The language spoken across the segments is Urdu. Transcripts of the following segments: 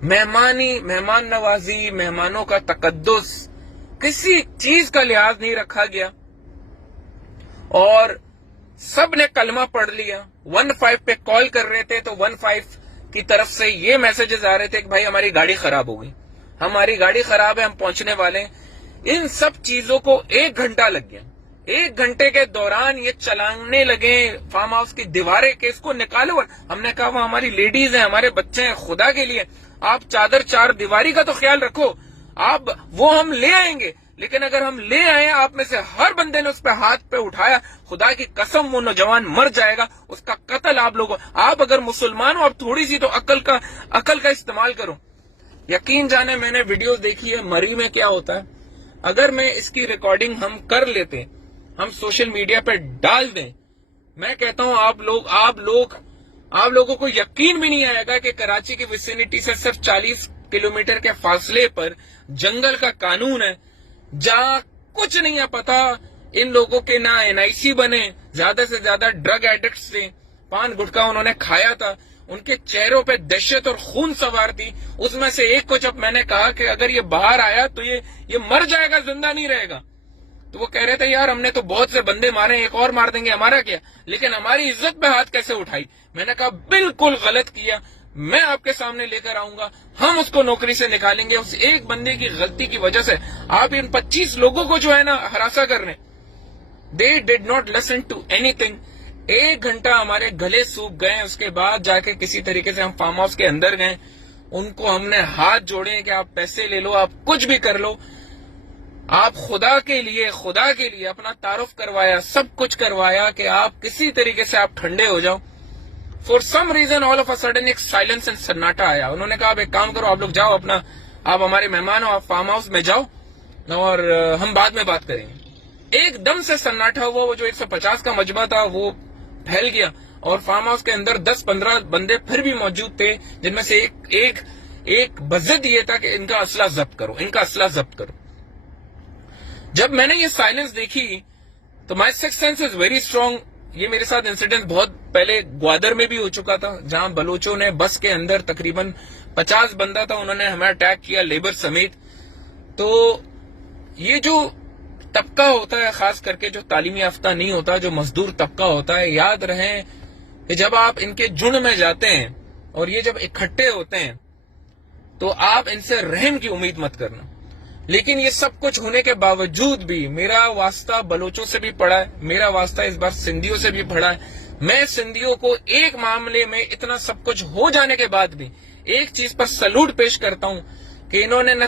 مہمان نوازی, مہمانوں کا تقدس, کسی چیز کا لحاظ نہیں رکھا گیا, اور سب نے کلمہ پڑھ لیا. 15 پہ کال کر رہے تھے تو 15 کی طرف سے یہ میسجز آ رہے تھے کہ بھائی ہماری گاڑی خراب ہو گئی, ہماری گاڑی خراب ہے, ہم پہنچنے والے ہیں. ان سب چیزوں کو 1 گھنٹہ لگ گیا. 1 گھنٹے کے دوران یہ چلانے لگے فارم ہاؤس کی دیواریں کہ اس کو نکالو. ہم نے کہا وہ ہماری لیڈیز ہیں, ہمارے بچے ہیں, خدا کے لیے آپ چادر چار دیواری کا تو خیال رکھو. آپ وہ ہم لے آئیں گے, لیکن اگر ہم لے آئے, آپ میں سے ہر بندے نے اس پہ ہاتھ پہ اٹھایا, خدا کی قسم وہ نوجوان مر جائے گا, اس کا قتل آپ لوگوں. آپ اگر مسلمان ہو, آپ تھوڑی سی تو عقل کا استعمال کرو. یقین جانے میں نے ویڈیوز دیکھی ہے مری میں کیا ہوتا ہے. اگر میں اس کی ریکارڈنگ ہم کر لیتے, ہم سوشل میڈیا پہ ڈال دیں, میں کہتا ہوں آپ لوگوں کو یقین بھی نہیں آئے گا کہ کراچی کی ویسینٹی سے صرف 40 کلومیٹر کے فاصلے پر جنگل کا قانون ہے, جہاں کچھ نہیں ہے پتا. ان لوگوں کے نہ NIC بنے, زیادہ سے زیادہ ڈرگ ایڈکٹس تھے, پان گٹکا انہوں نے کھایا تھا, ان کے چہروں پہ دہشت اور خون سوار تھی. اس میں سے ایک کو جب میں نے کہا کہ اگر یہ باہر آیا تو یہ مر جائے گا, زندہ نہیں رہے گا, تو وہ کہہ رہے تھے یار ہم نے تو بہت سے بندے مارے, ایک اور مار دیں گے, ہمارا کیا, لیکن ہماری عزت پہ ہاتھ کیسے اٹھائی. میں نے کہا بالکل غلط کیا, میں آپ کے سامنے لے کر آؤں گا, ہم اس کو نوکری سے نکالیں گے. اس ایک بندے کی غلطی کی وجہ سے آپ ان 25 لوگوں کو جو ہے نا ہراساں کر رہے ہیں. They did not listen to anything. 1 گھنٹہ ہمارے گلے سوکھ گئے. اس کے بعد جا کے کسی طریقے سے ہم فارم ہاؤس کے اندر گئے, ان کو ہم نے ہاتھ جوڑے کہ آپ پیسے لے لو, آپ کچھ بھی کر لو, آپ خدا کے لیے اپنا تعارف کروایا, سب کچھ کروایا کہ آپ کسی طریقے سے آپ ٹھنڈے ہو جاؤ. For some reason all of a sudden ایک سائلنس اینڈ سناٹا آیا. انہوں نے کہا آپ ایک کام کرو, آپ لوگ جاؤ اپنا, آپ ہمارے مہمان ہو, آپ فارم ہاؤس میں جاؤ اور ہم بعد میں بات کریں گے. ایک دم سے سناٹا ہوا. وہ جو 150 کا مجمع تھا وہ پھیل گیا, اور فارم ہاؤس کے اندر 10-15 بندے پھر بھی موجود تھے, جن میں سے ایک بزد یہ تھا کہ ان کا اسلحہ ضبط کرو. جب میں نے یہ سائلنس دیکھی تو my sixth sense is very strong. یہ میرے ساتھ انسیڈنٹ بہت پہلے گوادر میں بھی ہو چکا تھا, جہاں بلوچوں نے بس کے اندر تقریباً 50 بندہ تھا, انہوں نے ہمیں اٹیک کیا لیبر سمیت. تو یہ جو طبقہ ہوتا ہے, خاص کر کے جو تعلیمی یافتہ نہیں ہوتا, جو مزدور طبقہ ہوتا ہے, یاد رہیں کہ جب آپ ان کے جھنڈ میں جاتے ہیں اور یہ جب اکٹھے ہوتے ہیں تو آپ ان سے رحم کی امید مت کرنا. لیکن یہ سب کچھ ہونے کے باوجود بھی میرا واسطہ بلوچوں سے بھی پڑا ہے, میرا واسطہ اس بار سندھیوں سے بھی پڑا ہے. میں سندھیوں کو ایک معاملے میں اتنا سب کچھ ہو جانے کے بعد بھی ایک چیز پر سلوٹ پیش کرتا ہوں کہ انہوں نے نہ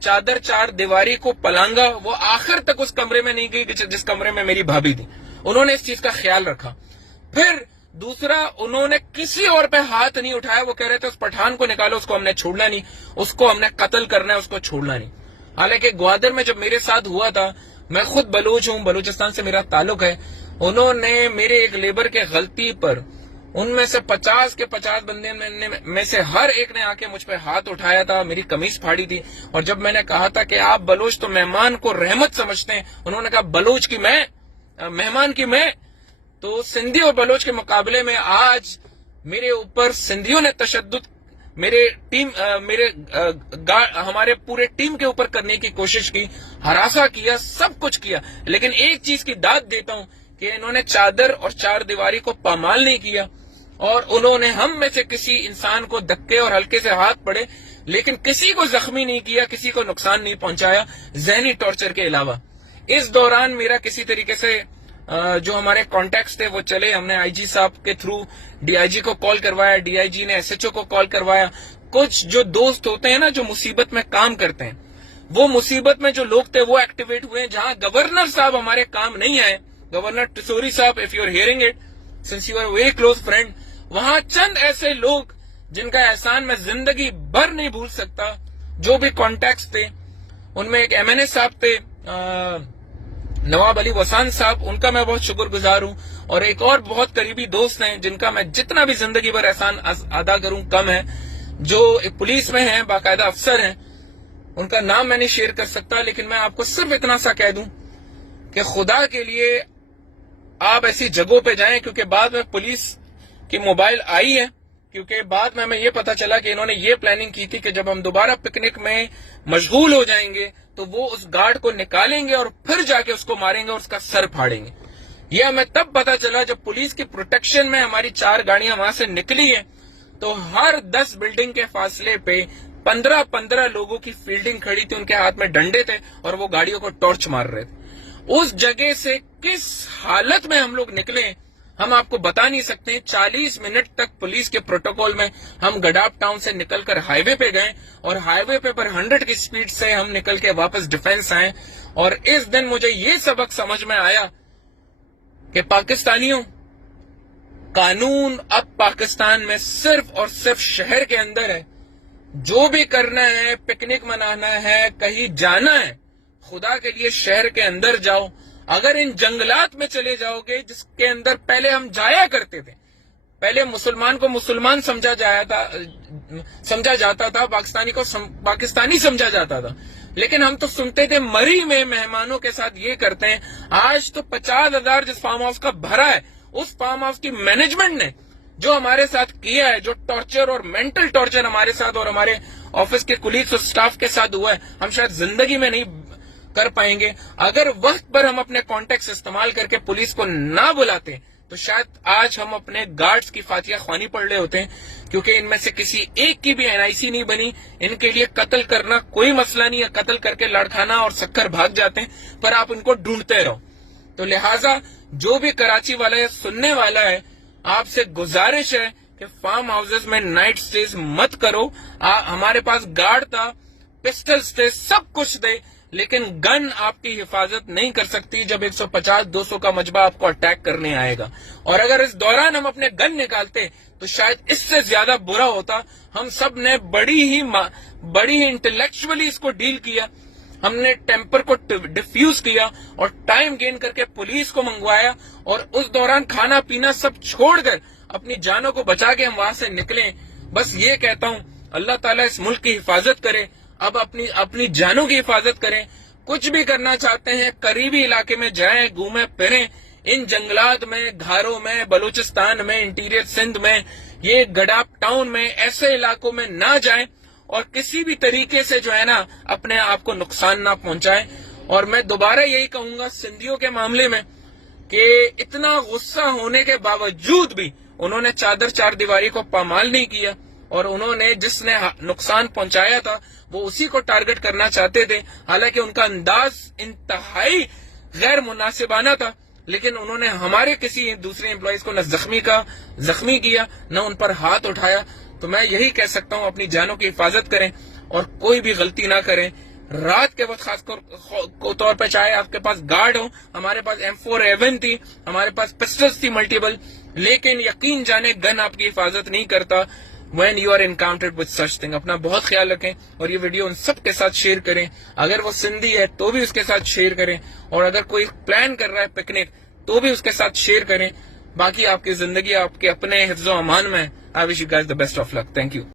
چادر چار دیواری کو پلانگا, وہ آخر تک اس کمرے میں نہیں گئی جس کمرے میں میری بھابھی تھی. انہوں نے اس چیز کا خیال رکھا. پھر دوسرا, انہوں نے کسی اور پہ ہاتھ نہیں اٹھایا. وہ کہہ رہے تھے اس پٹھان کو نکالو, اس کو ہم نے چھوڑنا نہیں, اس کو ہم نے قتل کرنا ہے, اس کو چھوڑنا نہیں. حالانکہ گوادر میں جب میرے ساتھ ہوا تھا, میں خود بلوچ ہوں, بلوچستان سے میرا تعلق ہے, انہوں نے میرے ایک لیبر کے غلطی پر ان میں سے 50 کے 50 بندے میں سے ہر ایک نے آ کے مجھ پہ ہاتھ اٹھایا تھا, میری قمیض پھاڑی تھی. اور جب میں نے کہا تھا کہ آپ بلوچ تو مہمان کو رحمت سمجھتے ہیں, انہوں نے کہا بلوچ کی میں, مہمان کی میں. تو سندھی اور بلوچ کے مقابلے میں آج میرے اوپر سندھیوں نے تشدد ہمارے پورے ٹیم کے اوپر کرنے کی کوشش کی, ہراساں کیا, سب کچھ کیا. لیکن ایک چیز کی داد دیتا ہوں کہ انہوں نے چادر اور چار دیواری کو پامال نہیں کیا, اور انہوں نے ہم میں سے کسی انسان کو دھکے اور ہلکے سے ہاتھ پڑے, لیکن کسی کو زخمی نہیں کیا, کسی کو نقصان نہیں پہنچایا ذہنی ٹارچر کے علاوہ. اس دوران میرا کسی طریقے سے جو ہمارے کانٹیکٹس تھے وہ چلے. ہم نے IG صاحب کے تھرو DIG کو کال کروایا, DIG نے SHO کو کال کروایا. کچھ جو دوست ہوتے ہیں نا جو مصیبت میں کام کرتے ہیں, وہ مصیبت میں جو لوگ تھے وہ ایکٹیویٹ ہوئے. جہاں گورنر صاحب ہمارے کام نہیں آئے, گورنر ٹسوری صاحب, if you are hearing it, since you are a very close friend, وہاں چند ایسے لوگ جن کا احسان میں زندگی بھر نہیں بھول سکتا, جو بھی کانٹیکٹس تھے, ان میں ایک MNA صاحب تھے, نواب علی وسان صاحب, ان کا میں بہت شکر گزار ہوں. اور ایک اور بہت قریبی دوست ہیں جن کا میں جتنا بھی زندگی بھر احسان ادا کروں کم ہے, جو پولیس میں ہیں, باقاعدہ افسر ہیں. ان کا نام میں نہیں شیئر کر سکتا, لیکن میں آپ کو صرف اتنا سا کہہ دوں کہ خدا کے لیے آپ ایسی جگہوں پہ جائیں, کیونکہ بعد میں پولیس کی موبائل آئی ہے, کیونکہ بعد میں ہمیں یہ پتا چلا کہ انہوں نے یہ پلاننگ کی تھی کہ جب ہم دوبارہ پکنک میں مشغول ہو جائیں گے تو وہ اس گارڈ کو نکالیں گے اور پھر جا کے اس کو ماریں گے اور اس کا سر پھاڑیں گے. یہ ہمیں تب پتا چلا جب پولیس کی پروٹیکشن میں ہماری 4 گاڑیاں وہاں سے نکلی ہیں تو ہر 10 بلڈنگ کے فاصلے پہ 15 لوگوں کی فیلڈنگ کھڑی تھی, ان کے ہاتھ میں ڈنڈے تھے اور وہ گاڑیوں کو ٹارچ مار رہے تھے. اس جگہ سے کس حالت میں ہم لوگ نکلے ہم آپ کو بتا نہیں سکتے. 40 منٹ تک پولیس کے پروٹوکول میں ہم گڈاپ ٹاؤن سے نکل کر ہائی وے پہ گئے اور ہائی وے پہ پر 100 کی سپیڈ سے ہم نکل کے واپس ڈیفینس آئے. اور اس دن مجھے یہ سبق سمجھ میں آیا کہ پاکستانیوں, قانون اب پاکستان میں صرف اور صرف شہر کے اندر ہے. جو بھی کرنا ہے, پکنک منانا ہے, کہیں جانا ہے, خدا کے لیے شہر کے اندر جاؤ. اگر ان جنگلات میں چلے جاؤ گے جس کے اندر پہلے ہم جایا کرتے تھے, پہلے مسلمان کو مسلمان سمجھا جاتا تھا, پاکستانی کو پاکستانی سمجھا جاتا تھا, لیکن ہم تو سنتے تھے مری میں مہمانوں کے ساتھ یہ کرتے ہیں. آج تو 50,000 جس فارم ہاؤس کا بھرا ہے, اس فارم ہاؤس کی مینجمنٹ نے جو ہمارے ساتھ کیا ہے, جو ٹارچر اور مینٹل ٹارچر ہمارے ساتھ اور ہمارے آفس کے کولیگز اور سٹاف کے ساتھ ہوا ہے, ہم شاید زندگی میں نہیں کر پائیں گے. اگر وقت پر ہم اپنے کانٹیکٹس استعمال کر کے پولیس کو نہ بلاتے تو شاید آج ہم اپنے گارڈز کی فاتحہ خوانی پڑھ رہے ہوتے ہیں, کیونکہ ان میں سے کسی ایک کی بھی NIC نہیں بنی. ان کے لیے قتل کرنا کوئی مسئلہ نہیں ہے, قتل کر کے لڑکھانا اور سکر بھاگ جاتے ہیں, پر آپ ان کو ڈھونڈتے رہو. تو لہٰذا جو بھی کراچی والا ہے, سننے والا ہے, آپ سے گزارش ہے کہ فارم ہاؤسز میں نائٹ سٹیز مت کرو. ہمارے پاس گارڈ تھا, پسٹلز تھے, سب کچھ تھے, لیکن گن آپ کی حفاظت نہیں کر سکتی جب 150-200 کا مجمع آپ کو اٹیک کرنے آئے گا. اور اگر اس دوران ہم اپنے گن نکالتے تو شاید اس سے زیادہ برا ہوتا. ہم سب نے بڑی ہی انٹلیکچولی اس کو ڈیل کیا, ہم نے ٹیمپر کو ڈیفیوز کیا اور ٹائم گین کر کے پولیس کو منگوایا, اور اس دوران کھانا پینا سب چھوڑ کر اپنی جانوں کو بچا کے ہم وہاں سے نکلیں. بس یہ کہتا ہوں, اللہ تعالیٰ اس ملک کی حفاظت کرے. اب اپنی جانوں کی حفاظت کریں. کچھ بھی کرنا چاہتے ہیں قریبی علاقے میں جائیں, گھومیں پھریں. ان جنگلات میں, گھاروں میں, بلوچستان میں, انٹیریئر سندھ میں, یہ گڈاپ ٹاؤن میں, ایسے علاقوں میں نہ جائیں اور کسی بھی طریقے سے جو ہے نا اپنے آپ کو نقصان نہ پہنچائیں. اور میں دوبارہ یہی کہوں گا سندھیوں کے معاملے میں کہ اتنا غصہ ہونے کے باوجود بھی انہوں نے چادر چار دیواری کو پامال نہیں کیا, اور انہوں نے جس نے نقصان پہنچایا تھا وہ اسی کو ٹارگٹ کرنا چاہتے تھے. حالانکہ ان کا انداز انتہائی غیر مناسبانہ تھا, لیکن انہوں نے ہمارے کسی دوسرے امپلائیز کو نہ زخمی کیا, نہ ان پر ہاتھ اٹھایا. تو میں یہی کہہ سکتا ہوں, اپنی جانوں کی حفاظت کریں اور کوئی بھی غلطی نہ کریں. رات کے وقت خاص طور پہ, چاہے آپ کے پاس گارڈ ہو, ہمارے پاس M4A1 تھی, ہمارے پاس پسٹلز تھی ملٹیپل, لیکن یقین جانے گن آپ کی حفاظت نہیں کرتا when you are encountered with such thing. اپنا بہت خیال رکھیں اور یہ ویڈیو ان سب کے ساتھ شیئر کریں. اگر وہ سندھی ہے تو بھی اس کے ساتھ شیئر کریں, اور اگر کوئی پلان کر رہا ہے پکنک تو بھی اس کے ساتھ شیئر کریں. باقی آپ کی زندگی آپ کے اپنے حفظ و امان میں. I wish you guys the best of luck. Thank you.